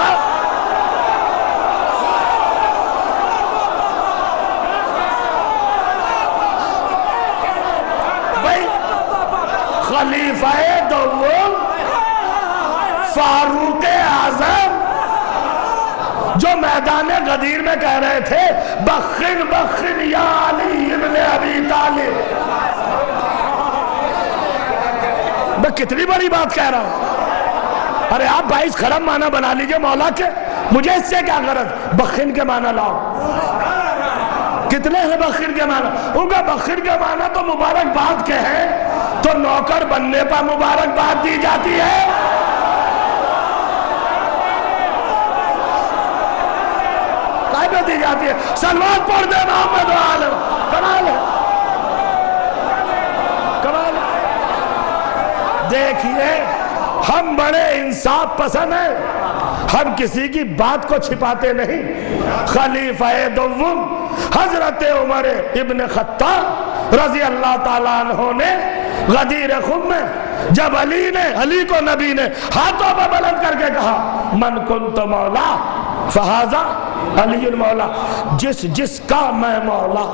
بتاؤ. بھائی خلیفہ دوم فاروق اعظم جو میدان غدیر میں کہہ رہے تھے بخن بخن یا علی ابن ابی طالب. میں کتنی بڑی بات کہہ رہا ہوں. ارے آپ 22 کھڑم معنی بنا لیجئے مولا کے, مجھے اس سے کیا غرض. بخن کے معنی لاؤ. کتنے ہیں بخن کے معنی؟ ان کا بخن کے معنی تو مبارکباد کے ہیں, تو نوکر بننے پر مبارکباد دی جاتی ہے. کائیں دی جاتی ہے؟ سلوات پڑھ دے محمد و آل. کمال ہے, کمال ہے. دیکھیے ہم بڑے انصاف پسند ہیں, ہم کسی کی بات کو چھپاتے نہیں. خلیفہ دوم حضرت عمر ابن خطاب رضی اللہ تعالیٰ عنہ نے غدیر خم میں جب علی کو نبی نے ہاتھوں پر بلند کر کے کہا من کنت مولا فہذا علی المولا, جس کا میں مولا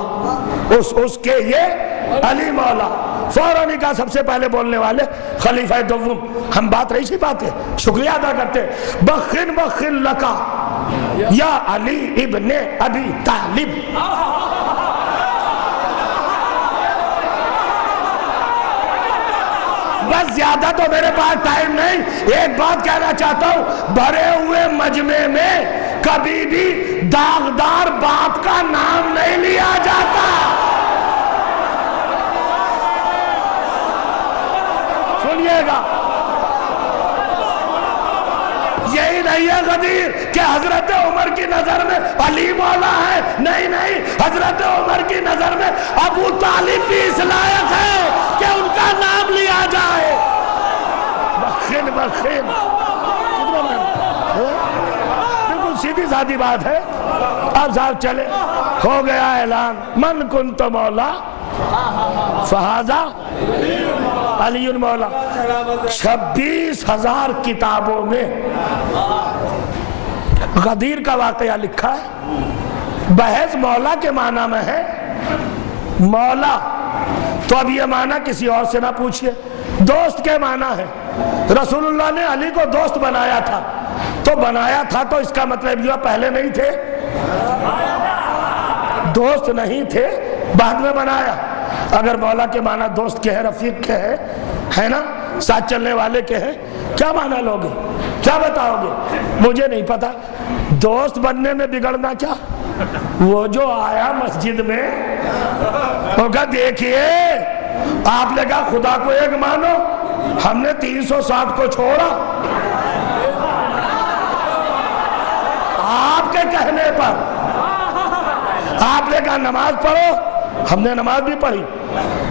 اس کے یہ علی مولا. فوراً ہی کہا سب سے پہلے بولنے والے خلیفہ دوم. ہم بات رہی سی بات ہے, شکریہ ادا کرتے. بخن بخن لکا یا علی ابن ابی طالب. بس زیادہ تو میرے پاس ٹائم نہیں, ایک بات کہنا چاہتا ہوں. بھرے ہوئے مجمع میں کبھی بھی داغدار باپ کا نام نہیں لیا جاتا. سنیے گا, یہی نہیں ہے غدیر کہ حضرت عمر کی نظر میں علی مولا ہے. نہیں نہیں, حضرت عمر کی نظر میں ابو طالب بھی اس لائق ہے کہ ان کا نام لیا جائے. بخن بخن بالکل سیدھی سادھی بات ہے. اب صاحب چلے, ہو گیا اعلان. من کنت مولا فہذا علی المولا. 26,000 کتابوں میں غدیر کا واقعہ لکھا ہے. بحث مولا کے معنی میں ہے. مولا تو اب یہ معنی کسی اور سے نہ پوچھئے, دوست کے معنی ہے. رسول اللہ نے علی کو دوست بنایا تھا, تو بنایا تھا تو اس کا مطلب یہ پہلے نہیں تھے, دوست نہیں تھے, بعد میں بنایا. اگر مولا کے معنی دوست کے ہیں, رفیق کے ہیں, ہے نا, ساتھ چلنے والے کے ہیں, کیا معنی لوگے, کیا بتاؤ گے؟ مجھے نہیں پتا. دوست بننے میں بگڑنا کیا. وہ جو آیا مسجد میں وہ کہا دیکھئے آپ نے کہا خدا کو ایک مانو, ہم نے 360 کو چھوڑا. آپ کے کہنے پر آپ نے کہا نماز پڑھو, ہم نے نماز بھی پڑھی.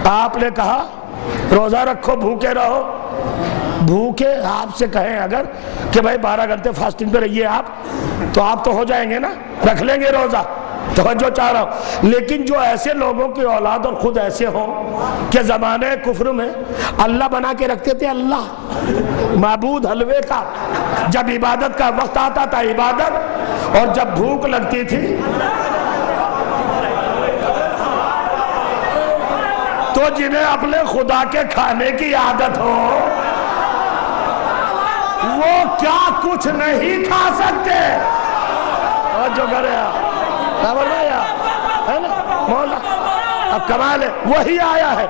آپ نے کہا روزہ رکھو, بھوکے رہو. بھوکے آپ سے کہیں اگر کہ بھائی 12 گھنٹے فاسٹنگ پہ رہیے آپ, تو آپ تو ہو جائیں گے نا, رکھ لیں گے روزہ. توجہ چاہ رہا ہوں. لیکن جو ایسے لوگوں کی اولاد اور خود ایسے ہوں کہ زمانے کفر میں اللہ بنا کے رکھتے تھے, اللہ معبود حلوے کا, جب عبادت کا وقت آتا تھا عبادت, اور جب بھوک لگتی تھی تو جنہیں اپنے خدا کے کھانے کی عادت ہو وہ کیا کچھ نہیں کھا سکتے. اور جو کرے مولا اب کمال ہے, وہی آیا ہے.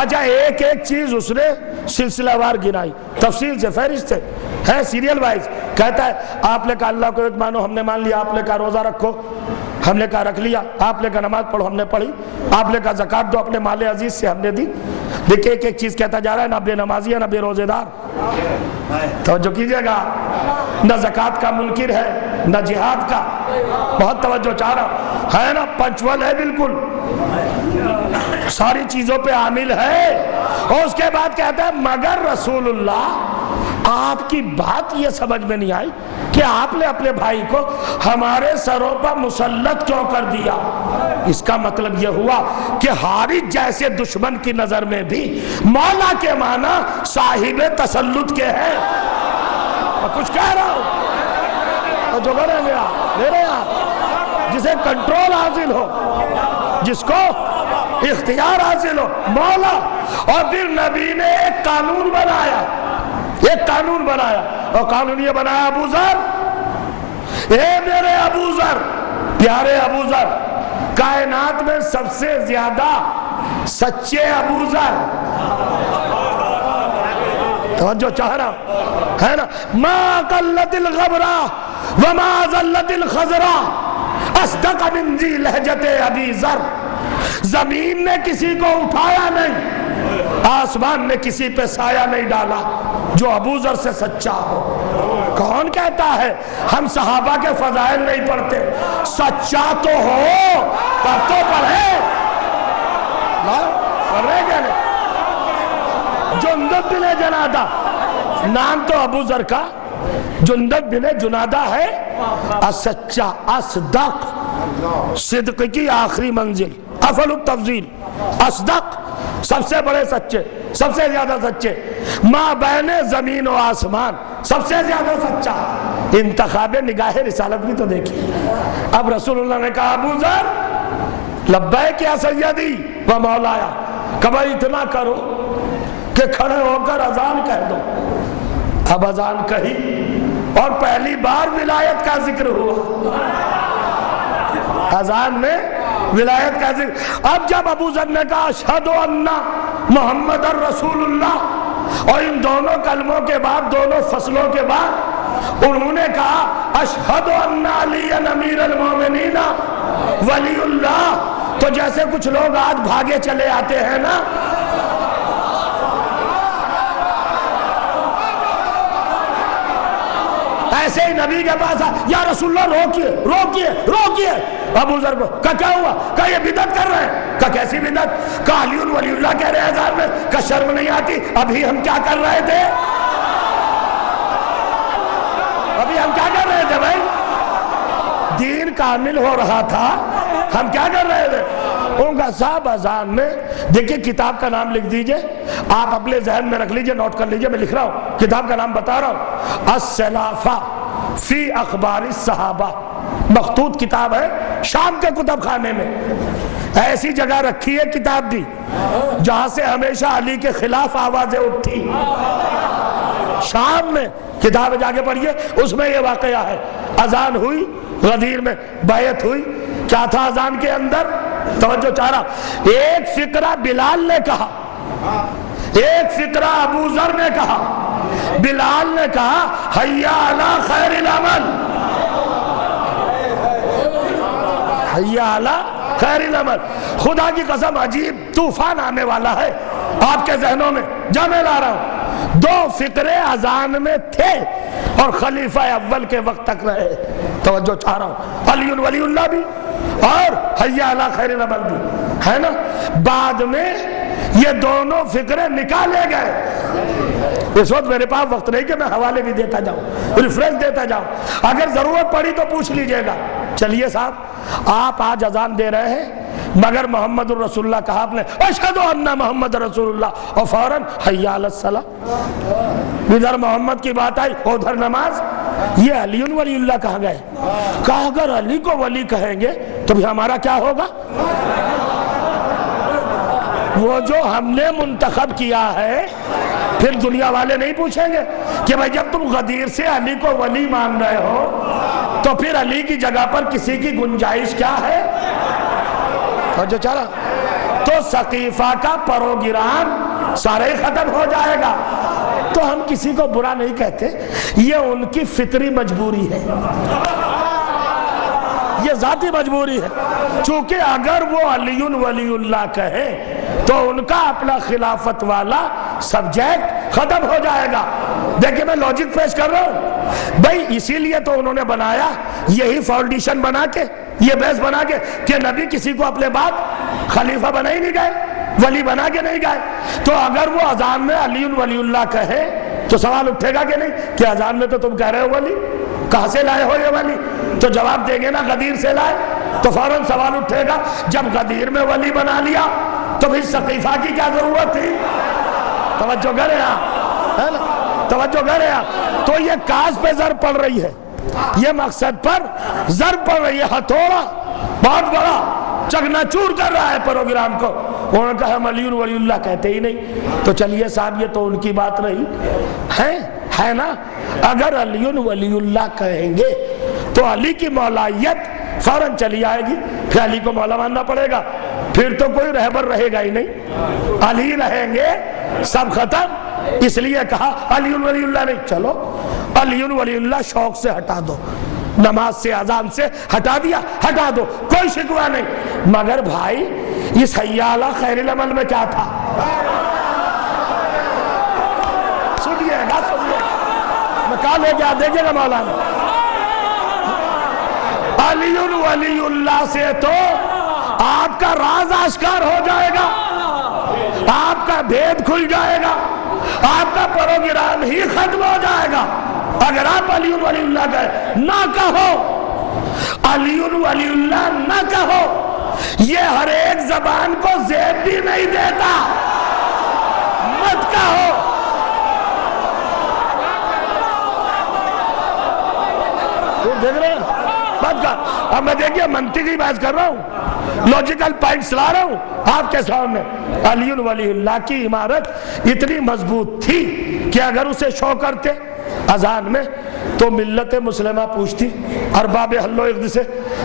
اچھا ایک ایک چیز اس نے سلسلہ وار گنائی, تفصیل سے, فہرست ہے, سیریل وائز. کہتا ہے آپ نے کہا اللہ کو ایک مانو, ہم نے مان لیا. آپ نے کہا روزہ رکھو, ہم نے کہا رکھ لیا. آپ نے کہا نماز پڑھو, ہم نے پڑھی. آپ نے کہا زکوٰۃ دو اپنے مال عزیز سے, ہم نے دی. دیکھیں ایک ایک چیز کہتا جا رہا ہے, نہ بے نمازی ہے نہ بے روزے دار. توجہ کیجئے گا, نہ زکوٰۃ کا منکر ہے نہ جہاد کا. بہت توجہ چاہ رہا ہے نا, پنچول ہے بالکل, ساری چیزوں پہ عامل ہے. اور اس کے بعد کہتا ہے مگر رسول اللہ آپ کی بات یہ سمجھ میں نہیں آئی کہ آپ نے اپنے بھائی کو ہمارے سروں پر مسلط کیوں کر دیا. اس کا مطلب یہ ہوا کہ حارث جیسے دشمن کی نظر میں بھی مولا کے معنی صاحب تسلط کے ہیں. میں کچھ کہہ رہا ہوں, توجہ کریں گے آپ، لے رہے آپ، جسے کنٹرول حاصل ہو، جس کو اختیار حاصل ہو، مولا۔ اور پھر نبی نے ایک قانون بنایا، ایک قانون بنایا، اور قانون یہ بنایا، ابو ذر، اے میرے ابو ذر، پیارے ابو ذر، کائنات میں سب سے زیادہ سچے ابو ذر، توجہ چاہ رہا ہے نا، ما قلت الغبرہ وما ذلت الخضرہ اصدق من ذی لہجت ابی ذر۔ زمین نے کسی کو اٹھایا نہیں، آسمان نے کسی پہ سایہ نہیں ڈالا جو ابو ذر سے سچا ہو۔ کون کہتا ہے ہم صحابہ کے فضائل نہیں پڑھتے؟ سچا تو ہو تب تو پڑھے، پڑھ رہے کیا نہیں؟ جندب بن جنادہ، نام تو ابو ذر کا جندب بن جنادہ ہے، سچا، اصدق، صدق کی آخری منزل، افضل التفضیل، اصدق، سب سے بڑے سچے، سب سے زیادہ سچے، ما بین زمین و آسمان، سب سے زیادہ سچا۔ انتخاب نگاہ رسالت بھی تو دیکھیں۔ اب رسول اللہ نے کہا ابو ذر لبیک یا سیدی و مولایا، کبھی اتنا کرو کہ کھڑے ہو کر اذان کہہ دو۔ اب اذان کہی اور پہلی بار ولایت کا ذکر ہوا، اذان میں ولایت کا ذکر۔ اب جب ابو ذر نے کہا اشہد ان محمد الرسول اللہ، اور ان دونوں کلموں کے بعد، دونوں فصلوں کے بعد انہوں نے کہا اشہد ان علی امیر المومنین ولی اللہ، تو جیسے کچھ لوگ آج بھاگے چلے آتے ہیں نا، ایسے ہی نبی کے پاس یا رسول اللہ روکیے روکیے روکیے، ابو ذر کو کہا کیا ہوا؟ کہا یہ بدعت کر رہے ہیں۔ کہا کیسی بدعت؟ کہا علی ولی اللہ کہہ رہے ہیں اذان میں، کہا شرم نہیں آتی؟ ابھی ہم کیا کر رہے تھے؟ ابھی ہم کیا کر رہے تھے بھائی؟ دین کامل ہو رہا تھا، ہم کیا کر رہے تھے؟ ان کا صاحب اذان میں دیکھیں، کتاب کا نام لکھ دیجئے، آپ اپنے ذہن میں رکھ لیجئے، نوٹ کر لیجئے، میں لکھ رہا ہوں، کتاب کا نام بتا رہا ہوں، السلافہ فی اخبار الصحابہ، مخطوط کتاب ہے، شام کے کتب خانے میں۔ ایسی جگہ رکھی ہے کتاب بھی جہاں سے ہمیشہ علی کے خلاف آوازیں اٹھتی، شام میں کتاب جا کے پڑھیے، اس میں یہ واقعہ ہے۔ اذان ہوئی، غدیر میں بیعت ہوئی، کیا تھا اذان کے اندر؟ توجہ چاہ رہا، ایک فقرہ بلال نے کہا، ایک فقرہ ابو ذر نے کہا۔ بلال نے کہا حیا علی خیر العمل، حیا علی خیر العمل۔ خدا کی قسم عجیب طوفان آنے والا ہے آپ کے ذہنوں میں، جا میں لا رہا ہوں۔ دو فقرے اذان میں تھے اور خلیفہ اول کے وقت تک رہے، توجہ چاہ رہا ہوں، علی ولی اللہ بھی اور حیا علی خیر العمل بھی ہے نا۔ بعد میں یہ دونوں فقرے نکالے گئے۔ اس وقت میرے پاس وقت نہیں کہ میں حوالے بھی دیتا جاؤں، ریفرنس دیتا جاؤں، اگر ضرورت پڑی تو پوچھ لیجئے گا۔ چلیے صاحب، آپ آج اذان دے رہے ہیں مگر محمد الرسول اللہ کہا آپ نے، اشہد ان محمد رسول اللہ، اور فوراً حیا علی الصلاۃ، ادھر محمد کی بات آئی ادھر نماز۔ یہ علی ولی اللہ کہا گئے، کہا اگر علی کو ولی کہیں گے تو بھی ہمارا کیا ہوگا؟ وہ جو ہم نے منتخب کیا ہے، پھر دنیا والے نہیں پوچھیں گے کہ بھائی جب تم غدیر سے علی کو ولی مان رہے ہو تو پھر علی کی جگہ پر کسی کی گنجائش کیا ہے؟ اور جو چلا تو ثقیفہ کا پروگرام سارے ختم ہو جائے گا۔ تو ہم کسی کو برا نہیں کہتے، یہ ان کی فطری مجبوری ہے، یہ ذاتی مجبوری ہے، چونکہ اگر وہ علی ولی اللہ کہے تو ان کا اپنا خلافت والا سبجیکٹ ختم ہو جائے گا۔ دیکھیں میں لاجک پیش کر رہا ہوں بھائی، اسی لیے تو انہوں نے بنایا، یہی فاؤنڈیشن بنا کے، یہ بیس بنا کے کہ نبی کسی کو اپنے بعد خلیفہ بنا ہی نہیں گئے، ولی بنا کے نہیں گئے۔ تو اگر وہ اذان میں علی ولی اللہ کہے تو سوال اٹھے گا کہ نہیں کہ اذان میں تو تم کہہ رہے ہو ولی، کہاں سے لائے ہو یہ ولی؟ تو جواب دیں گے نا غدیر سے لائے، تو فوراً سوال اٹھے گا جب غدیر میں ولی بنا لیا تو پھر ثقیفہ کی کیا ضرورت تھی؟ توجہ کریں آپ، توجہ کریں آپ۔ تو یہ کاز پہ ضرب پڑ رہی ہے، یہ مقصد پر ضرب پڑ رہی ہے، ہتھوڑا بہت بڑا چکنا چور کر رہا ہے پروگرام کو. انہوں نے کہا ہم علی ولی اللہ کہتے ہی نہیں. تو چلیے صاحب یہ تو ان کی بات رہی ہے نا. اگر علی ولی اللہ کہیں گے تو علی کی مولائیت فوراً چلی آئے گی، پھر علی کو مولا ماننا پڑے گا، پھر تو کوئی رہبر رہے گا ہی نہیں. علی رہیں گے سب ختم. اس لیے کہا علی ولی اللہ نہیں. چلو علی ولی اللہ شوق سے ہٹا دو، نماز سے اذان سے ہٹا دیا، ہٹا دو، کوئی شکوہ نہیں. مگر بھائی اس حی علی خیر العمل میں کیا تھا؟ سنیے گا، سنیے مکال ہو گیا، دیکھیں گا مولانا. علی ولی اللہ سے تو آپ کا راز آشکار ہو جائے گا، آپ کا بھید کھل جائے گا، آپ کا پروگرام ہی ختم ہو جائے گا. اگر آپ علی ولی اللہ کہے نہ کہو، علی ولی اللہ نہ کہو، یہ ہر ایک زبان کو زیب بھی نہیں دیتا. مت کہو. دیکھ رہے ہیں بات کا. اب میں دیکھئے منطقی بحث کر رہا ہوں، لوجیکل پوائنٹس لا رہا ہوں آپ کے سامنے. علی ولی اللہ کی عمارت اتنی مضبوط تھی کہ اگر اسے شو کرتے اذان میں تو ملت مسلمہ پوچھتی ارباب حل و عقد سے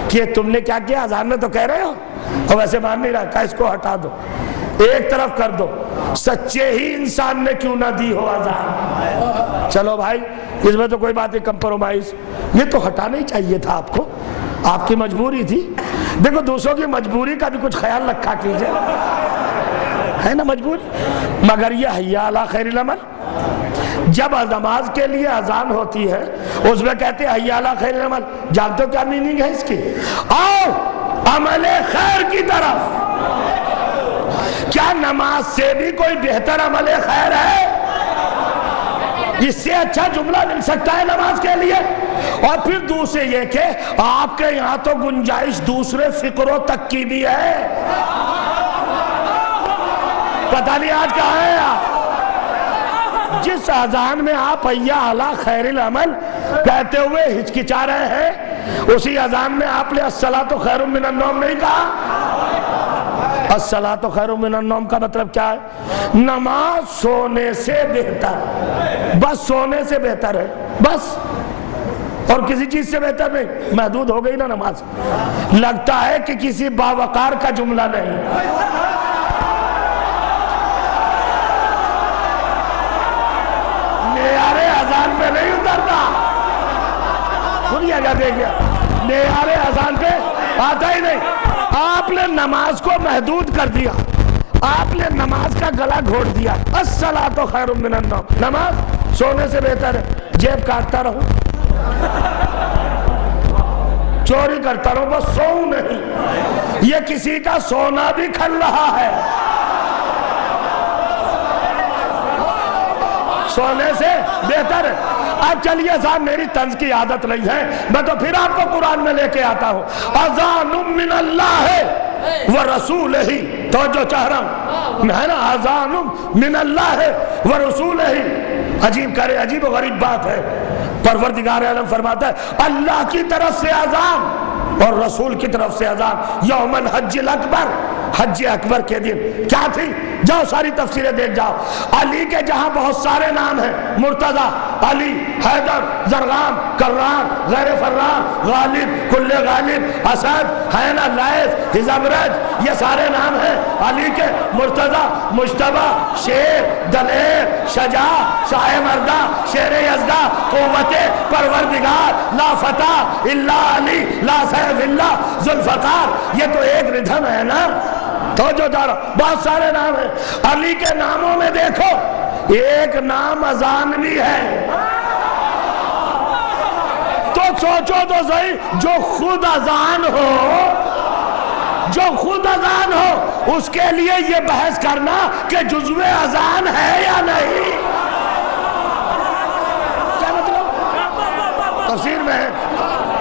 کہ تم نے کیا کیا؟ اذان میں تو کہہ رہے ہو اور ویسے مان نہیں رہا. کہا اس کو ہٹا دو، ایک طرف کر دو. سچے ہی انسان نے کیوں نہ دی ہو اذان. چلو بھائی اس میں تو کوئی بات نہیں، کمپرومائز. یہ تو ہٹانا ہی چاہیے تھا آپ کو، آپ کی مجبوری تھی. دیکھو دوسروں کی مجبوری کا بھی کچھ خیال رکھا کیجئے، ہے نا مجبوری. مگر یہ حی علی خیر العمل جب نماز کے لیے اذان ہوتی ہے اس میں کہتے ہیں حی علی خیر العمل. جانتے ہو کیا میننگ ہے اس کی؟ آؤ عمل خیر کی طرف. کیا نماز سے بھی کوئی بہتر عمل خیر ہے؟ اس سے اچھا جملہ مل سکتا ہے نماز کے لیے؟ اور پھر دوسرے یہ کہ آپ کے یہاں تو گنجائش دوسرے فکروں تک کی بھی ہے. پتہ نہیں آج کہاں ہے آپ. جس اذان میں آپ حی علی خیر العمل کہتے ہوئے ہچکچا رہے ہیں، اسی اذان میں آپ نے الصلاۃ خیر من النوم نہیں کہا. الصلاۃ خیر من النوم کا مطلب کیا ہے؟ نماز سونے سے بہتر. بس سونے سے بہتر ہے، بس، اور کسی چیز سے بہتر نہیں. محدود ہو گئی نا نماز. لگتا ہے کہ کسی باوقار کا جملہ نہیں. معیار اذان پہ نہیں اترتا. سنیے گا، دیکھئے معیار اذان پہ آتا ہی نہیں. آپ نے نماز کو محدود کر دیا، آپ نے نماز کا گلا گھوٹ دیا. الصلاۃ خیر من النوم، نماز سونے سے بہتر ہے. جیب کاٹتا رہو، چوری کرتا رہو، بس سوؤں نہیں. یہ کسی کا سونا بھی کھل رہا ہے. سونے سے بہتر ہے. اب چلیے صاحب میری طنز کی عادت نہیں ہے، میں تو پھر آپ کو قرآن میں لے کے آتا ہوں. اذان من اللہ ورسولہ، توجہ چاہ رہا ہوں، ہے نا. اذان من اللہ ورسولہ. عجیب کرے، عجیب و غریب بات ہے. پروردگار عالم فرماتا ہے اللہ کی طرف سے اذان اور رسول کی طرف سے اذان یوم الحج الاکبر، حج اکبر کے دن. کیا تھی؟ جاؤ ساری تفسیریں دیکھ جاؤ. علی کے جہاں بہت سارے نام ہیں، مرتضی، علی، حیدر، زرغام، کرار، غیر فرار، غالب، کل غالب، اسد، حینا، لیث، ہزبرج، یہ سارے نام ہیں علی کے. مرتضی، مجتبی، شیر، دلیر، شجاع، شاہ مردہ، شیر یزدہ، قوت پروردگار، لا فتح الا علی، لا سیف الا ذوالفقار. یہ تو ایک ردھم ہے نا. تو جو جا رہا بہت سارے نام ہیں. علی کے ناموں میں دیکھو ایک نام اذان بھی ہے. تو سوچو تو صحیح، جو خود اذان ہو، جو خود اذان ہو، اس کے لیے یہ بحث کرنا کہ جزو اذان ہے یا نہیں. کیا مطلب؟ تفسیر میں ہے،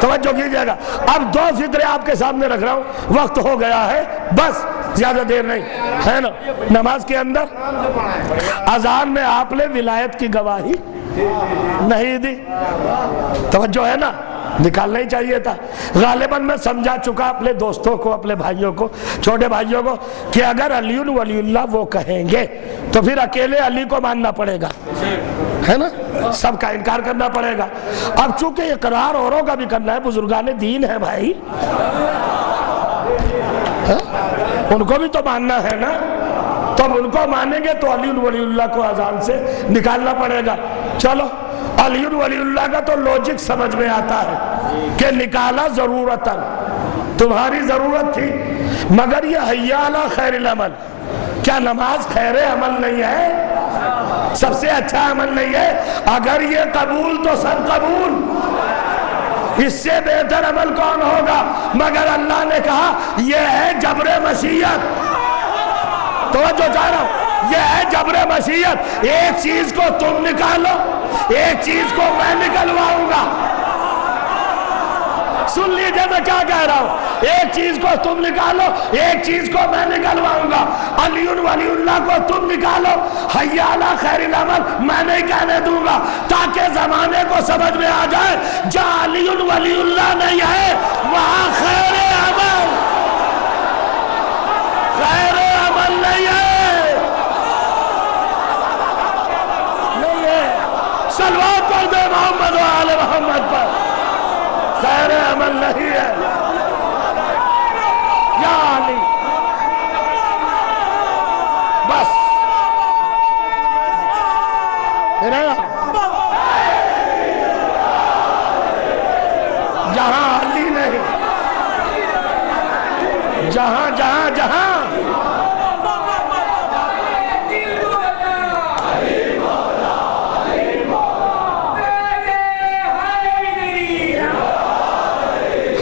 توجہ کیجئے گا. اب دو فکرے آپ کے سامنے رکھ رہا ہوں، وقت ہو گیا ہے، بس زیادہ دیر نہیں ہے نا. نماز کے اندر اذان میں آپ نے ولایت کی گواہی نہیں دی. توجہ ہے نا. نکالنا ہی چاہیے تھا۔ غالباً میں سمجھا چکا اپنے دوستوں کو، اپنے بھائیوں کو، چھوٹے بھائیوں کو کہ اگر علی ولی اللہ وہ کہیں گے تو پھر اکیلے علی کو ماننا پڑے گا، ہے نا، سب کا انکار کرنا پڑے گا۔ اب چونکہ اقرار اوروں کا بھی کرنا ہے، بزرگان دین ہے بھائی، ان کو بھی تو ماننا ہے نا، تو اب ان کو مانیں گے تو علی ولی اللہ کو اذان سے نکالنا پڑے گا۔ چلو علی ولی اللہ کا تو لوجک سمجھ میں آتا ہے کہ نکالا ضرورتاً، تمہاری ضرورت تھی، مگر یہ حی علی خیر العمل، کیا نماز خیر عمل نہیں ہے؟ سب سے اچھا عمل نہیں ہے؟ اگر یہ قبول تو سب قبول، اس سے بہتر عمل کون ہوگا؟ مگر اللہ نے کہا یہ ہے جبر مشیت، توجہ چاہ رہا ہوں، یہ ہے جبر مشیت، ایک چیز کو تم نکالو، ایک چیز کو میں نکلواؤں گا۔ سن لیجئے میں کیا کہہ رہا ہوں، ایک چیز کو تم نکالو، ایک چیز کو میں نکلواؤں گا۔ علی ولی اللہ کو تم نکالو، حی علی خیر العمل میں نہیں کہنے دوں گا، تاکہ زمانے کو سمجھ میں آ جائے جہاں علی ولی اللہ نہیں ہے وہاں خیر عمل، خیر عمل نہیں ہے، صلوات پڑھ دے محمد و آل محمد پر، خیر عمل نہیں ہے۔ یا علی بس جہاں علی نہیں، جہاں جہاں جہاں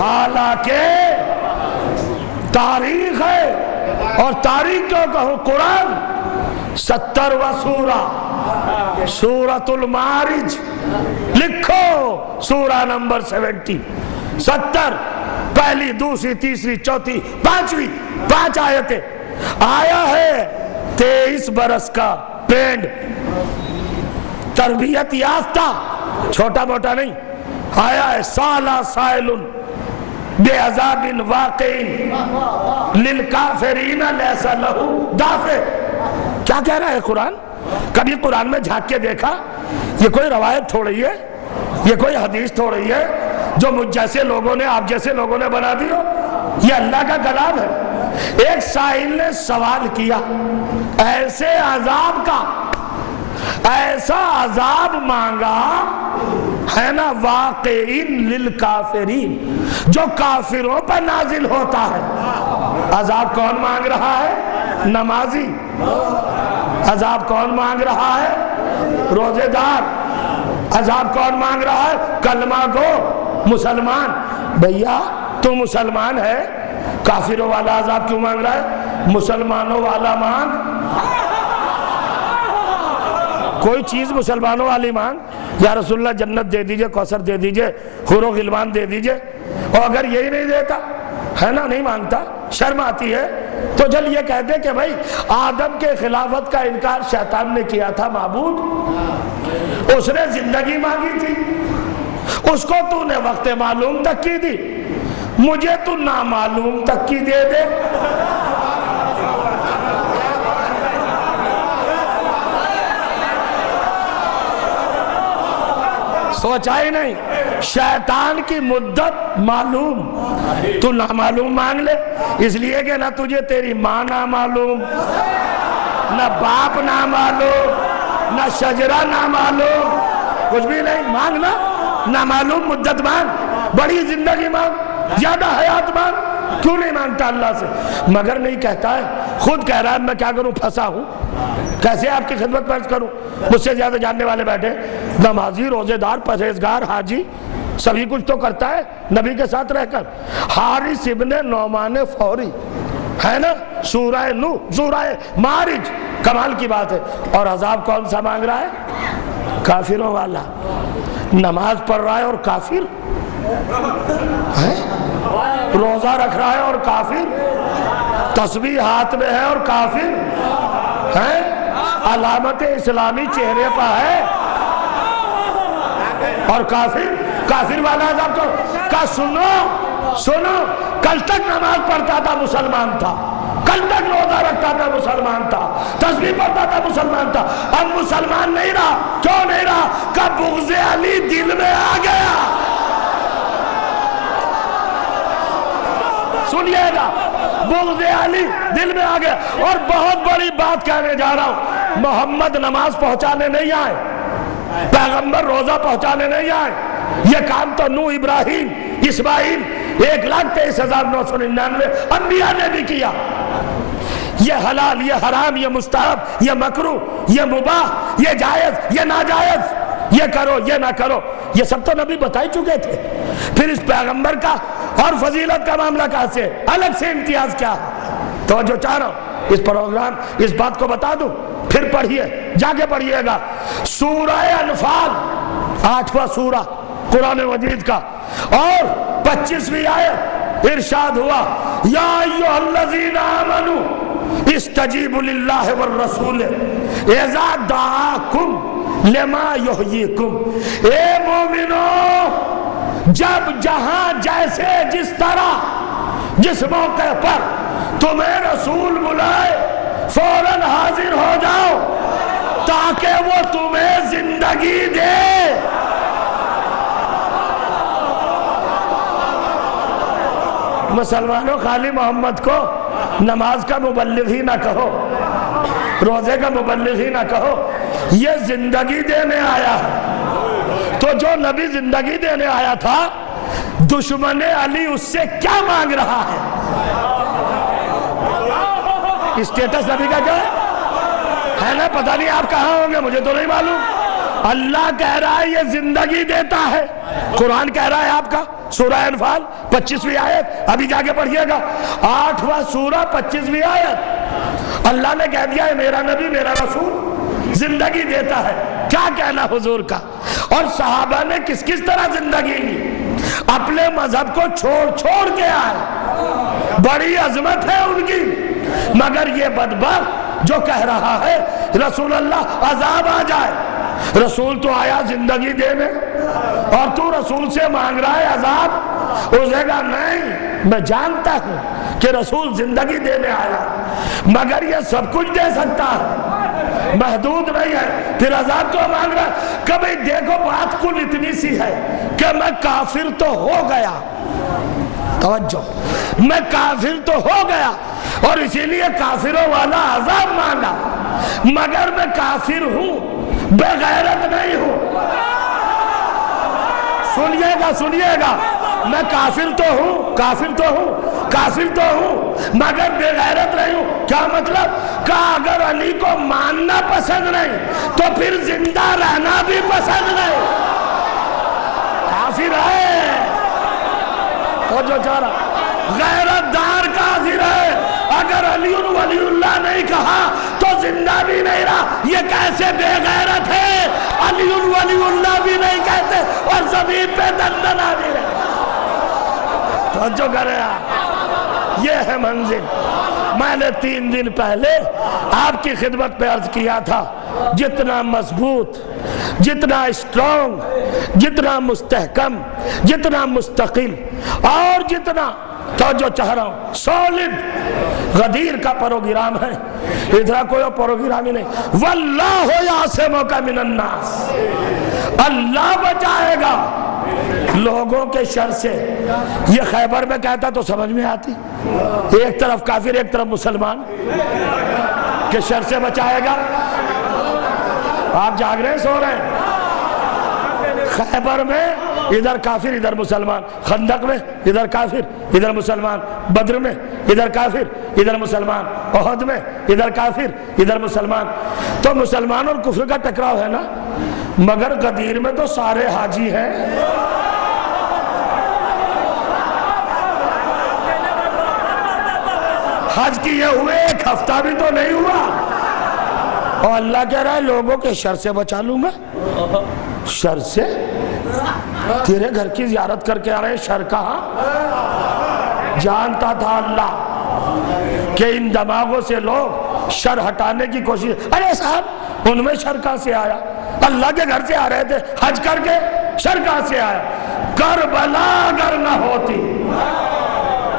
حالانکہ تاریخ ہے، اور تاریخ کیوں کہوں، قرآن 70واں سورہ سورۃ المعارج، لکھو سورہ نمبر 70، پہلی، دوسری، تیسری، چوتھی، پانچویں، 5 آیتیں، آیا ہے 23 برس کا پینڈ، تربیت یافتہ، چھوٹا موٹا نہیں، آیا ہے سالہ سائل بے عذاب واقع للکافرین لیس لہو دافع۔ کیا کہہ رہا ہے قرآن؟ کبھی قرآن میں جھانک کے دیکھا؟ یہ کوئی روایت تھوڑی ہے، یہ کوئی حدیث تھوڑی ہے جو مجھ جیسے لوگوں نے، آپ جیسے لوگوں نے بنا دی ہو، یہ اللہ کا کلام ہے۔ ایک سائل نے سوال کیا، ایسے عذاب کا، ایسا عذاب مانگا ہے نا، واقعین للکافرین، جو کافروں پر نازل ہوتا ہے۔ عذاب کون مانگ رہا ہے؟ نمازی۔ عذاب کون مانگ رہا ہے؟ روزے دار۔ عذاب کون مانگ رہا ہے؟ کلمہ گو مسلمان۔ بھیا تو مسلمان ہے، کافروں والا عذاب کیوں مانگ رہا ہے؟ مسلمانوں والا مانگ، کوئی چیز مسلمانوں والی مانگ، یا رسول اللہ جنت دے دیجئے، کوثر دے دیجئے، حور و غلمان دے دیجئے، اور اگر یہی نہیں دیتا ہے نا، نہیں مانگتا، شرم آتی ہے، تو جل یہ کہتے کہ بھائی آدم کے خلافت کا انکار شیطان نے کیا تھا معبود، اس نے زندگی مانگی تھی، اس کو تو نے وقت معلوم تک کی دی، مجھے تو نامعلوم تک کی دے دے۔ سوچا ہی نہیں، شیطان کی مدت معلوم، تو نامعلوم مانگ لے، اس لیے کہ نہ تجھے تیری ماں نامعلوم، نہ باپ نامعلوم، نہ شجرہ نامعلوم، کچھ بھی نہیں، مانگنا نامعلوم مدت مانگ، بڑی زندگی مانگ، زیادہ حیات مانگ، کیوں نہیں مانگتا اللہ سے؟ مگر نہیں کہتا ہے، خود کہہ رہا ہے میں کیا کروں، پھنسا ہوں، کیسے آپ کی خدمت پیش کروں؟ مجھ سے زیادہ جاننے والے بیٹھے، نمازی، روزے دار، پرہیزگار، حاجی، سبھی کچھ تو کرتا ہے نبی کے ساتھ رہ کر۔ حارث ابن نعمان فوری ہے نا، سورہ نو، سورہ معارج، کمال کی بات ہے، اور عذاب کون سا مانگ رہا ہے؟ کافروں والا۔ نماز پڑھ رہا ہے اور کافر ہے، روزہ رکھ رہا ہے اور کافر، تسبیح ہاتھ میں ہے اور کافر ہے، علامت اسلامی چہرے پر ہے اور کافر۔ کافر والا عذاب تو کہا سنو کل تک نماز پڑھتا تھا مسلمان تھا، کل تک روزہ رکھتا تھا مسلمان تھا، تسبیح پڑھتا تھا مسلمان تھا، اب مسلمان نہیں رہا، کیوں نہیں رہا؟ کہ بغض علی دل میں آ گیا۔ سنیے گا، بغض علی دل میں آ گیا۔ اور بہت بڑی بات کہنے جا رہا ہوں، محمد نماز پہنچانے نہیں آئے، پیغمبر روزہ پہنچانے نہیں آئے، یہ کام تو نوح، ابراہیم، اسماعیل 1,23,999 انبیاء نے بھی کیا۔ یہ حلال، یہ حرام، یہ مستحب، یہ مکروہ، یہ مباح، یہ جائز، یہ ناجائز، یہ کرو یہ نہ کرو، یہ سب تو نبی بتا ہی چکے تھے۔ پھر اس پیغمبر کا اور فضیلت کا معاملہ کہاں سے، الگ سے امتیاز کیا ہے؟ توجہ چاہ رہا ہوں اس پروگرام، اس بات کو بتا دوں، پھر پڑھیے، جا کے پڑھیے گا سورہ انفال، 8واں سورہ قرآن مجید کا، اور 25ویں آیت ارشاد ہوا یا ایھا الذین آمنوا استجیبوا للہ والرسول اذا دعاکم لما یحییکم۔ اے مومنو، جب جہاں جیسے جس طرح جس موقع پر تمہیں رسول بلائے فوراً حاضر ہو جاؤ تاکہ وہ تمہیں زندگی دے۔ مسلمانوں، خالی محمد کو نماز کا مبلغ ہی نہ کہو، روزے کا مبلغ ہی نہ کہو، یہ زندگی دینے آیا ہے۔ تو جو نبی زندگی دینے آیا تھا، دشمن علی اس سے کیا مانگ رہا ہے؟ اسٹیٹس نبی کا کیا ہے نا؟ پتہ نہیں آپ کہاں ہوں گے، مجھے تو نہیں معلوم۔ اللہ کہہ رہا ہے یہ زندگی دیتا ہے، قرآن کہہ رہا ہے آپ کا، سورہ انفال 25ویں آیت، ابھی جا کے پڑھیے گا 8واں سورہ 25ویں آیت۔ اللہ نے کہہ دیا ہے میرا نبی، میرا رسول زندگی دیتا ہے۔ کیا کہنا حضور کا؟ اور صحابہ نے کس کس طرح زندگی لی، اپنے مذہب کو چھوڑ کے آئے، بڑی عظمت ہے ان کی، مگر یہ بدبخت جو کہہ رہا ہے رسول اللہ عذاب آ جائے، رسول تو آیا زندگی دینے اور تو رسول سے مانگ رہا ہے عذاب۔ اسے کہا نہیں، میں جانتا ہوں کہ رسول زندگی دینے آیا، مگر یہ سب کچھ دے سکتا ہے، محدود نہیں ہے، پھر عذاب تو مانگ رہا ہے۔ کبھی دیکھو بات کل اتنی سی ہے کہ میں کافر تو ہو گیا، توجہ، میں کافر تو ہو گیا اور اسی لیے کافروں والا عذاب مانگا، مگر میں کافر ہوں، بے غیرت نہیں ہوں۔ سنیے گا، میں کافر تو ہوں، مگر بے غیرت نہیں ہوں۔ کیا مطلب؟ کہ اگر علی کو ماننا پسند نہیں تو پھر زندہ رہنا بھی پسند نہیں، کافر ہے۔ وہ جو چاہ رہا غیرت دار کافر ہے، اگر علی ولی اللہ نہیں کہا تو زندہ بھی نہیں رہا۔ یہ کیسے بے غیرت ہے، علی ولی اللہ بھی نہیں کہتے اور زمین پہ دندنا بھی نہیں۔ توجہ کرے آپ، یہ ہے منزل۔ میں نے 3 دن پہلے آپ کی خدمت پہ عرض کیا تھا، جتنا مضبوط، جتنا اسٹرانگ، جتنا مستحکم، جتنا مستقل اور جتنا توجہ چاہ رہا ہوں سالڈ غدیر کا پروگرام ہے، ادھر کوئی پروگرام ہی نہیں۔ واللہ یعصمک من الناس، اللہ بچائے گا لوگوں کے شر سے۔ یہ خیبر میں کہتا تو سمجھ میں آتی، ایک طرف کافر ایک طرف مسلمان، کہ شر سے بچائے گا۔ آپ جاگ رہے ہیں، سو رہے ہیں؟ خیبر میں ادھر کافر ادھر مسلمان، خندق میں ادھر کافر ادھر مسلمان، بدر میں ادھر کافر ادھر مسلمان، احد میں ادھر کافر ادھر مسلمان۔ تو مسلمان اور کفر کا ٹکراؤ ہے نا، مگر غدیر میں تو سارے حاجی ہیں۔ حج کیے ہوئے 1 ہفتہ بھی تو نہیں ہوا، اور اللہ کہہ رہا ہے لوگوں کے شر سے بچا لوں میں۔ شر سے؟ تیرے گھر کی زیارت کر کے آ رہے ہیں، شر کہاں؟ جانتا تھا اللہ کہ ان دماغوں سے لوگ شر ہٹانے کی کوشش، ارے صاحب ان میں شر کہاں سے آیا؟ اللہ کے گھر سے آ رہے تھے حج کر کے، شر کہاں سے آیا؟ کربلا اگر نہ ہوتی،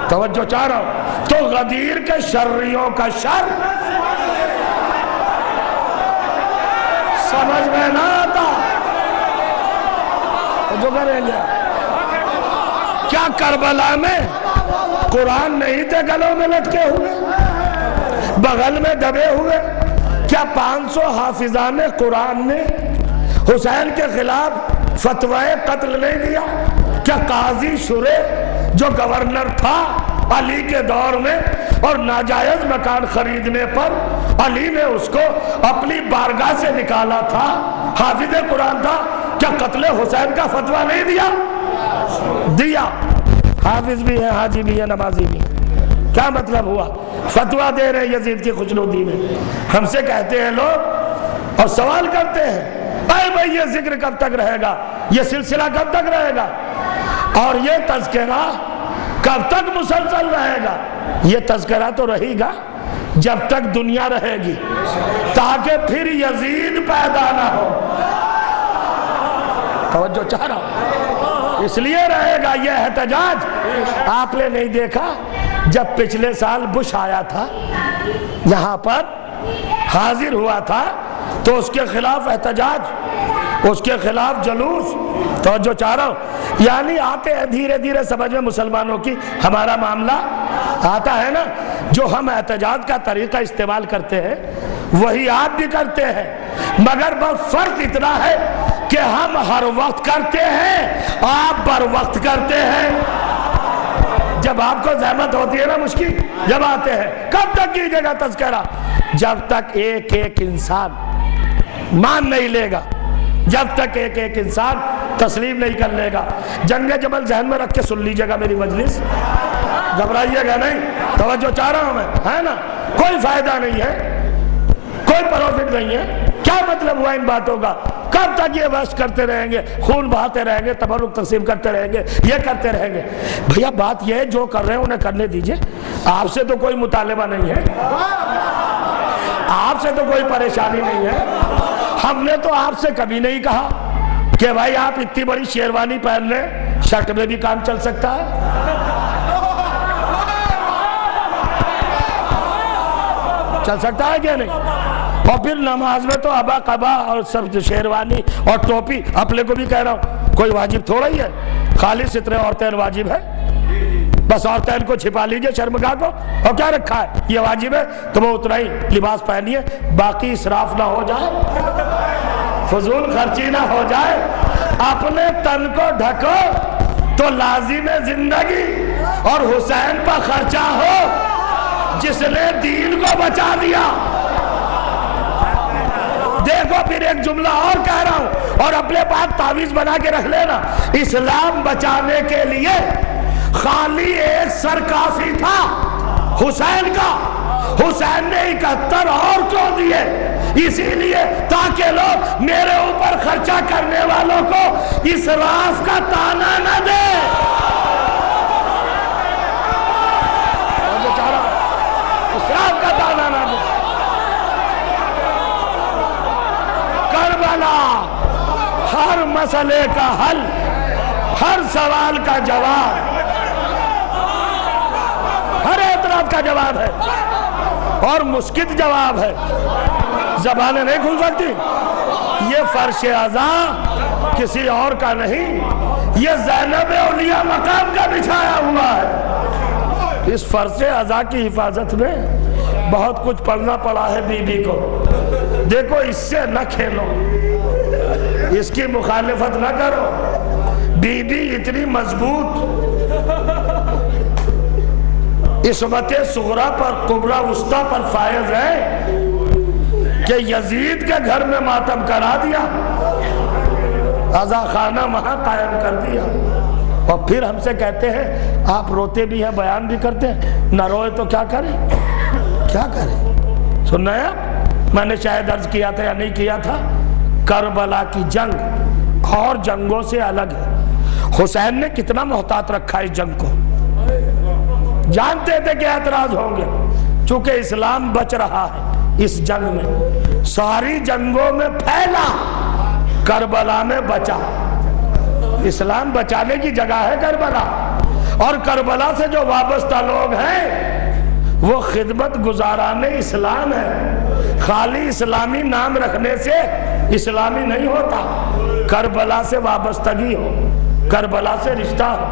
توجہ چاہ رہا ہوں، تو غدیر کے شریوں کا شر سمجھ میں نہ آتا۔ جو کریں گے کیا کربلا میں قرآن نہیں تھے گلوں میں لٹکے ہوئے، بغل میں دبے ہوئے؟ کیا 500 حافظان قرآن نے حسین کے خلاف فتوی قتل نہیں دیا؟ کیا قاضی شرے جو گورنر تھا علی کے دور میں اور ناجائز مکان خریدنے پر علی نے اس کو اپنی بارگاہ سے نکالا تھا، حافظ قرآن تھا، کیا قتل حسین کا فتویٰ نہیں دیا؟ دیا۔ حافظ بھی ہے، حاجی بھی ہے، نمازی بھی ہے۔ کیا مطلب ہوا؟ فتویٰ دے رہے یزید کی خوشنودی میں۔ ہم سے کہتے ہیں لوگ اور سوال کرتے ہیں، اے بھائی یہ ذکر کب تک رہے گا، یہ سلسلہ کب تک رہے گا، اور یہ تذکرہ کب تک مسلسل رہے گا؟ یہ تذکرہ تو رہے گا جب تک دنیا رہے گی، تاکہ پھر یزید پیدا نہ ہو۔ توجہ چاہ رہا ہوں، اس لیے رہے گا یہ احتجاج۔ آپ نے نہیں دیکھا جب پچھلے سال بش آیا تھا یہاں پر حاضر ہوا تھا تو اس کے خلاف احتجاج، اس کے خلاف جلوس۔ توجہ چاہ رہا ہوں، یعنی آتے ہیں دھیرے دھیرے سمجھ میں مسلمانوں کی ہمارا معاملہ آتا ہے نا۔ جو ہم احتجاج کا طریقہ استعمال کرتے ہیں وہی آپ بھی کرتے ہیں، مگر بس فرق اتنا ہے کہ ہم ہر وقت کرتے ہیں، آپ بر وقت کرتے ہیں۔ جب آپ کو زحمت ہوتی ہے نا، مشکل جب آتے ہیں، کب تک کیجئے گا تذکرہ؟ جب تک ایک ایک انسان مان نہیں لے گا، جب تک ایک ایک انسان تسلیم نہیں کر لے گا۔ جنگ جمل ذہن میں رکھ کے سن لیجئے گا میری مجلس، گھبرائیے گا نہیں، توجہ چاہ رہا ہوں میں، ہے نا؟ کوئی فائدہ نہیں ہے، کوئی پروفٹ نہیں ہے۔ کیا مطلب ہوا ان باتوں کا؟ کب تک یہ بحث کرتے رہیں گے، خون بہاتے رہیں گے، تبرک تقسیم کرتے رہیں گے، یہ کرتے رہیں گے؟ بھیا بات یہ ہے جو کر رہے ہیں انہیں کرنے دیجئے، آپ سے تو کوئی مطالبہ نہیں ہے، آپ سے تو کوئی پریشانی نہیں ہے۔ ہم نے تو آپ سے کبھی نہیں کہا کہ بھائی آپ اتنی بڑی شیروانی پہن لیں، شرٹ میں بھی کام چل سکتا ہے۔ چل سکتا ہے کیا نہیں؟ اور پھر نماز میں تو ابا قبا اور سب شیروانی اور ٹوپی، اپنے کو بھی کہہ رہا ہوں، کوئی واجب تھوڑا ہی ہے، خالی سترے عورتین واجب ہے، بس عورتین کو چھپا لیجئے شرمگاہ کو، اور کیا رکھا ہے؟ یہ واجب ہے تو وہ اتنا ہی لباس پہنیے، باقی اسراف نہ ہو جائے، فضول خرچی نہ ہو جائے، اپنے تن کو ڈھکو تو لازم زندگی اور حسین پر خرچہ ہو جس نے دین کو بچا دیا۔ دیکھو پھر ایک جملہ اور کہہ رہا ہوں، اور اپنے پاس تعویذ بنا کے رکھ لینا، اسلام بچانے کے لیے خالی ایک سر کافی تھا حسین کا، حسین نے 71 اور کیوں دیے؟ اسی لیے تاکہ لوگ میرے اوپر خرچہ کرنے والوں کو اسراف کا تانا نہ دے۔ اسراف کا تانا نہ دے۔ کربلا ہر مسئلے کا حل، ہر سوال کا جواب، ہر اعتراض کا جواب ہے، اور مسکت جواب ہے، زبانیں نہیں کھل سکتی۔ یہ فرش عزا کسی اور کا نہیں، یہ زینب اولیاء مقام کا بچھایا ہوا ہے۔ اس فرش عزا کی حفاظت میں بہت کچھ پڑھنا پڑا ہے بی بی کو۔ دیکھو اس سے نہ کھیلو، اس کی مخالفت نہ کرو، بی بی اتنی مضبوط عصمت صغرا پر کبریٰ وسطیٰ پر فائز ہے کہ یزید کے گھر میں ماتم کرا دیا، عزا خانہ وہاں قائم کر دیا، اور پھر ہم سے کہتے ہیں آپ روتے بھی ہیں، بیان بھی کرتے ہیں، نہ روئے تو کیا کریں؟ کیا کریں؟ سننا ہے آپ؟ میں نے شاید عرض کیا تھا یا نہیں کیا تھا، کربلا کی جنگ اور جنگوں سے الگ ہے۔ حسین نے کتنا محتاط رکھا اس جنگ کو، جانتے تھے کہ اعتراض ہوں گے، چونکہ اسلام بچ رہا ہے اس جنگ میں، ساری جنگوں میں پھیلا، کربلا میں بچا۔ اسلام بچانے کی جگہ ہے کربلا، اور کربلا سے جو وابستہ لوگ ہیں وہ خدمت گزاران اسلام ہے۔ خالی اسلامی نام رکھنے سے اسلامی نہیں ہوتا، کربلا سے وابستگی ہو، کربلا سے رشتہ ہو۔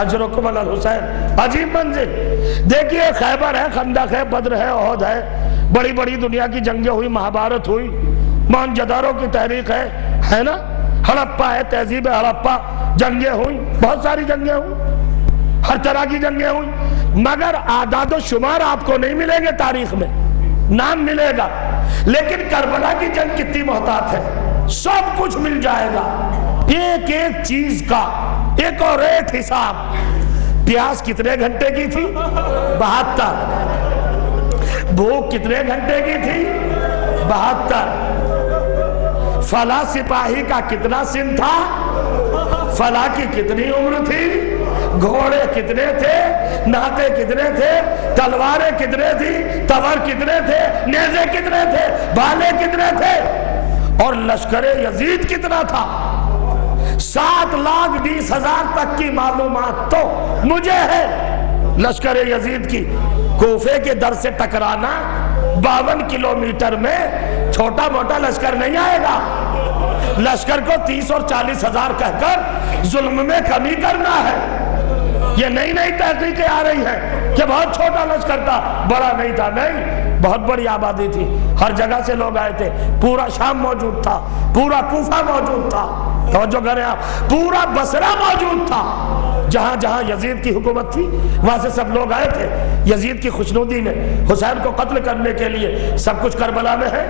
اجرکم علی الحسین، عجیب منزل۔ دیکھیے خیبر ہے، خندق ہے، بدر ہے، احد ہے، بڑی بڑی دنیا کی جنگیں ہوئی، مہابھارت ہوئی، موہنجودڑو کی تحریک ہے نا، ہڑپا ہے، تہذیب ہڑپا، جنگیں ہوئی، بہت ساری جنگیں ہوئی، ہر طرح کی جنگیں ہوئی، مگر اعداد و شمار آپ کو نہیں ملیں گے تاریخ میں، نام ملے گا۔ لیکن کربلا کی جنگ کتنی محتاط ہے، سب کچھ مل جائے گا، ایک ایک چیز کا ایک اور ایک حساب۔ پیاس کتنے گھنٹے کی تھی؟ 72۔ بھوک کتنے گھنٹے کی تھی؟ 72۔ فلاں سپاہی کا کتنا سن تھا؟ فلاں کی کتنی عمر تھی؟ گھوڑے کتنے تھے؟ ناکے کتنے تھے؟ تلواریں کتنے تھی؟ تور کتنے تھے؟ نیزے کتنے تھے؟ بھالے کتنے تھے؟ اور لشکر یزید کتنا تھا؟ 7,20,000 تک کی معلومات تو مجھے ہے لشکر یزید کی۔ کوفے کے در سے ٹکرانا 52 کلومیٹر میں چھوٹا موٹا لشکر نہیں آئے گا، لشکر کو 30 اور 40 ہزار کہہ کر ظلم میں کمی کرنا ہے۔ یہ نئی نئی تحقیقیں آ رہی ہیں کہ بہت چھوٹا لشکر تھا، بڑا نہیں تھا، نہیں، بہت بڑی آبادی تھی، ہر جگہ سے لوگ آئے تھے، پورا شام موجود تھا، پورا کوفہ موجود تھا، توجہ کریں آپ، پورا بصرہ موجود تھا، جہاں جہاں یزید کی حکومت تھی وہاں سے سب لوگ آئے تھے یزید کی خوشنودی میں، حسین کو قتل کرنے کے لیے۔ سب کچھ کربلا میں ہے۔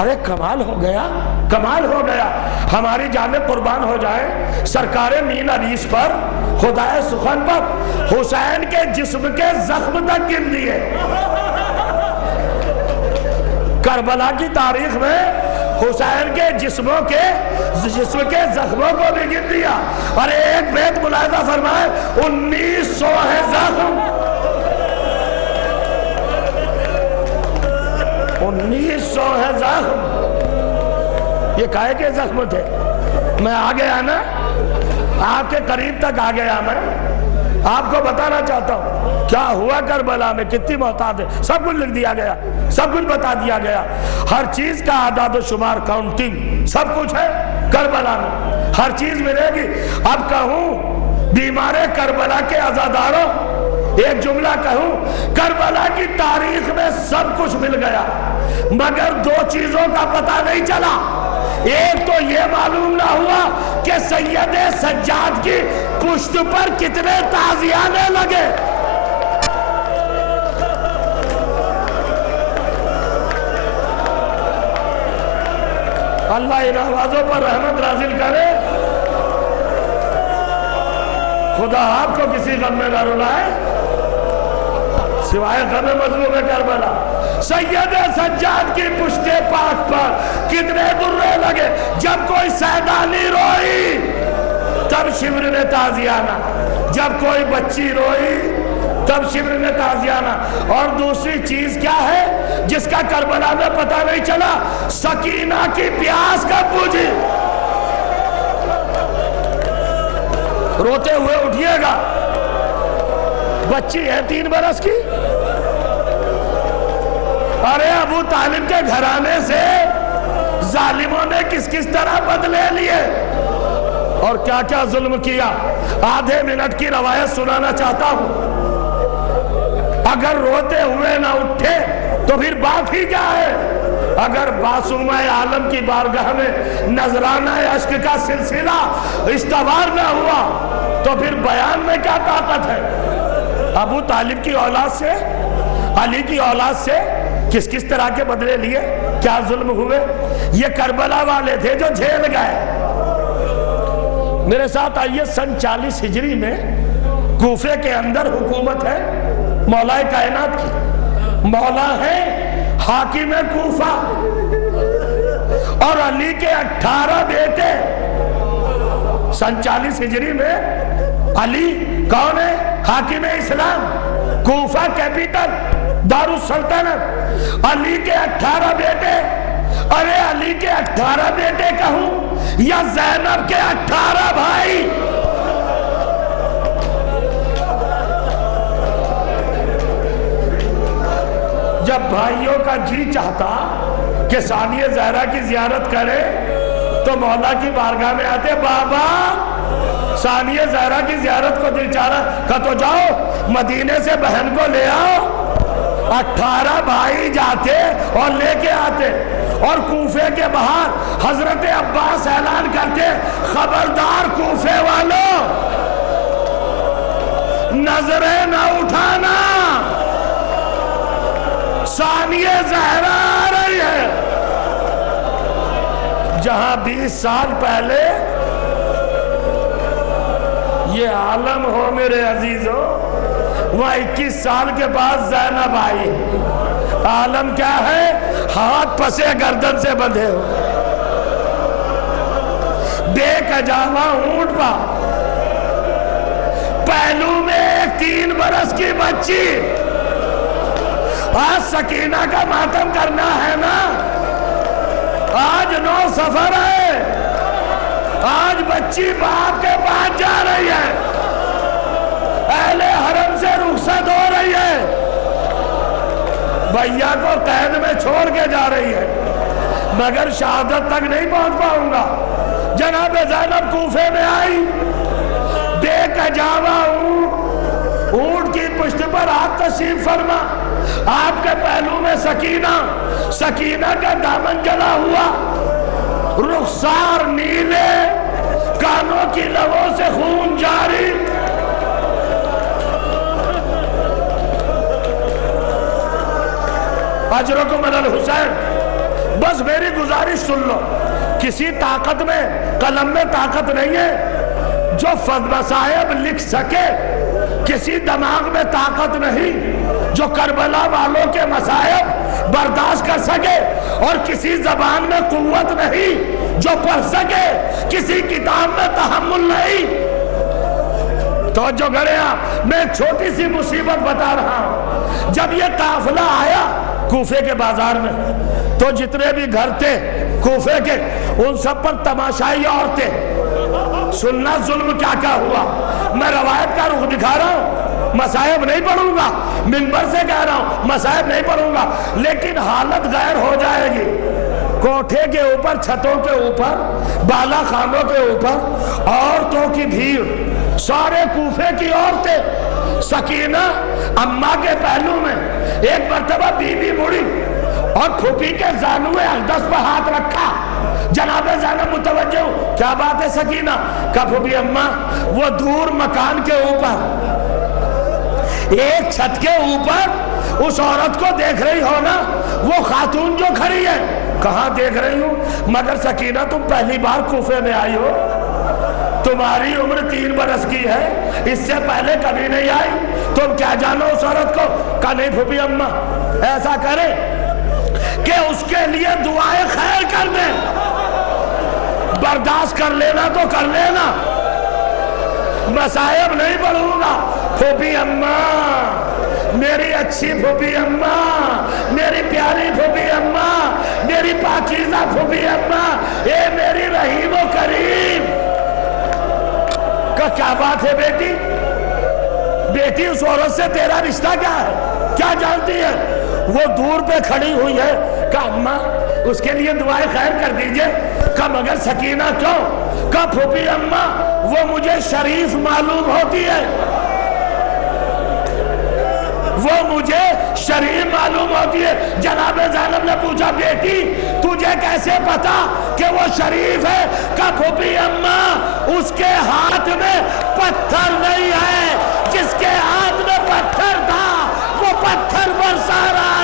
ارے کمال ہو گیا، کمال ہو گیا، ہماری جانیں قربان ہو جائیں سرکار مین عریش پر، خدائے سخن پر، حسین کے جسم کے زخم تک گن دیے۔ کربلا کی تاریخ میں حسین کے جسم کے زخموں کو بھی گن دیا، اور ایک بیت ملاحظہ فرمائے، 1900 ہے زخم، 1900 ہے زخم۔ یہ کائے کے زخم تھے؟ میں آ گیا نا، آپ کے قریب تک آ گیا، میں آپ کو بتانا چاہتا ہوں کیا ہوا کربلا میں، کتنی محتاط ہے، سب کچھ لکھ دیا گیا، سب کچھ بتا دیا گیا، ہر چیز کا اعداد و شمار، کاؤنٹنگ، سب کچھ ہے کربلا میں، ہر چیز ملے گی۔ اب کہوں بیمار کربلا کے عزاداروں، ایک جملہ کہوں، کربلا کی تاریخ میں سب کچھ مل گیا، مگر دو چیزوں کا پتہ نہیں چلا۔ ایک تو یہ معلوم نہ ہوا کہ سید سجاد کی پشت پر کتنے تازیانے لگے۔ اللہ ان آوازوں پر رحمت نازل کرے۔ خدا آپ کو کسی غم میں نہ رلائے سوائے غم مظلوم کربلا۔ سید سجاد کی پشت پاک پر کتنے درے لگے، جب کوئی سیدانی روئی تب شبر نے تازیانہ، جب کوئی بچی روئی تب شبر نے تازیانہ۔ اور دوسری چیز کیا ہے جس کا کربلا میں پتہ نہیں چلا؟ سکینہ کی پیاس کب بجھی۔ روتے ہوئے اٹھیے گا، بچی ہے 3 برس کی، ارے ابو طالب کے گھرانے سے ظالموں نے کس کس طرح بدلے لیے اور کیا کیا ظلم کیا۔ آدھے منٹ کی روایت سنانا چاہتا ہوں، اگر روتے ہوئے نہ اٹھے تو پھر بات ہی کیا ہے۔ اگر معصومہ عالم کی بارگاہ میں نذرانہ عشق کا سلسلہ استوار نہ ہوا تو پھر بیان میں کیا طاقت ہے۔ ابو طالب کی اولاد سے، علی کی اولاد سے کس کس طرح کے بدلے لیے، کیا ظلم ہوئے۔ یہ کربلا والے تھے جو جھیل گئے۔ میرے ساتھ آئیے، سن 40 ہجری میں کوفے کے اندر حکومت ہے مولا کائنات کی، مولا ہے حاکم کوفہ، اور علی کے 18 بیٹے۔ سن 40 ہجری میں علی کون ہے؟ حاکم اسلام، کوفہ کیپیٹل، دارالسلطنت، علی کے 18 بیٹے۔ ارے علی کے 18 بیٹے کہوں یا زینب کے 18 بھائی، جب بھائیوں کا جی چاہتا کہ ثانیہ زہرا کی زیارت کرے تو مولا کی بارگاہ میں آتے، بابا ثانیہ زہرا کی زیارت کو دل چاہ رہا کہ تو جاؤ مدینے سے بہن کو لے آؤ۔ 18 بھائی جاتے اور لے کے آتے، اور کوفے کے باہر حضرت عباس اعلان کرتے، خبردار کوفے والوں، نظریں نہ اٹھانا، ثانیہ زہرا آ رہی ہے۔ جہاں 20 سال پہلے یہ عالم ہو میرے عزیزوں، وہاں 21 سال کے بعد زینب آئی۔ عالم کیا ہے؟ ہاتھ پسے گردن سے بندھے ہو، بے کجاوا اونٹ پا، پہلو میں ایک 3 برس کی بچی۔ آج سکینہ کا ماتم کرنا ہے نا، آج 9 سفر ہے، آج بچی باپ کے پاس جا رہی ہے، اہل حرم سے رخصت ہو رہی ہے، بھیا کو قید میں چھوڑ کے جا رہی ہے، مگر شہادت تک نہیں پہنچ پاؤں گا۔ جناب زینب کوفے میں آئی، بے کجاوا اونٹ کی پشت پر آپ تشریف فرما، آپ کے پہلو میں سکینہ کا دامن جلا ہوا، رخسار نیلے، کانوں کی لبوں سے خون جاری۔ اجرکم من الحسین، بس میری گزارش سن لو، کسی طاقت میں، قلم میں طاقت نہیں ہے جو مصائب لکھ سکے، کسی دماغ میں طاقت نہیں جو کربلا والوں کے مصائب برداشت کر سکے، اور کسی زبان میں قوت نہیں جو پڑھ سکے، کسی کتاب میں تحمل نہیں۔ توجہ کریں آپ، میں ایک چھوٹی سی مصیبت بتا رہا ہوں۔ جب یہ قافلہ آیا کوفے کے بازار میں، تو جتنے بھی گھر تھے کوفے کے، ان سب پر تماشائی عورتیں۔ سننا ظلم کیا کیا ہوا، میں روایت کا رخ دکھا رہا ہوں، مصائب نہیں پڑھوں گا، منبر سے کہہ رہا ہوں مصائب نہیں پڑھوں گا، لیکن حالت غیر ہو جائے گی۔ کوٹھے کے اوپر، چھتوں کے اوپر، بالا خانوں کے اوپر عورتوں کی بھیڑ، سارے کوفے کی عورتیں۔ سکینہ اماں کے پہلو میں ایک مرتبہ بی بی مڑی اور پھوپھی کے زانوے اقدس پر ہاتھ رکھا۔ جناب زینب متوجہ ہوں، کیا بات ہے سکینہ؟ کہا پھوپھی اماں، وہ دور مکان کے اوپر، ایک چھت کے اوپر اس عورت کو دیکھ رہی ہو نا، وہ خاتون جو کھڑی ہے؟ کہاں دیکھ رہی ہوں، مگر سکینہ تم پہلی بار کوفے میں آئی ہو، تمہاری عمر 3 برس کی ہے، اس سے پہلے کبھی نہیں آئی، تم کیا جانو اس عورت کو؟ کہا نہیں پھوپھی اماں، ایسا کرے کہ اس کے لیے دعائیں خیر کر دیں، برداشت کر لینا تو کر لینا، مصائب نہیں پڑھوں گا۔ پھوپھی اماں، میری اچھی پھوپھی اماں، میری پیاری پھوپھی اماں، میری پاکیزہ پھوپھی اماں، اے میری رحیم و کریم۔ کیا بات ہے بیٹی؟ بیٹی اس عورت سے تیرا رشتہ کیا ہے؟ کیا جانتی ہے؟ وہ دور پہ کھڑی ہوئی ہے۔ کہا اماں اس کے لیے دعائیں خیر کر دیجئے۔ کہا مگر سکینہ کیوں؟ کہا پھوپھی اماں وہ مجھے شریف معلوم ہوتی ہے، وہ مجھے شریف معلوم ہوتی ہے۔ جناب زینب نے پوچھا بیٹی تجھے کیسے پتا کہ وہ شریف ہے؟ کہا پھوپھی اماں اس کے ہاتھ میں پتھر نہیں ہے، جس کے ہاتھ میں پتھر تھا وہ پتھر برسا رہا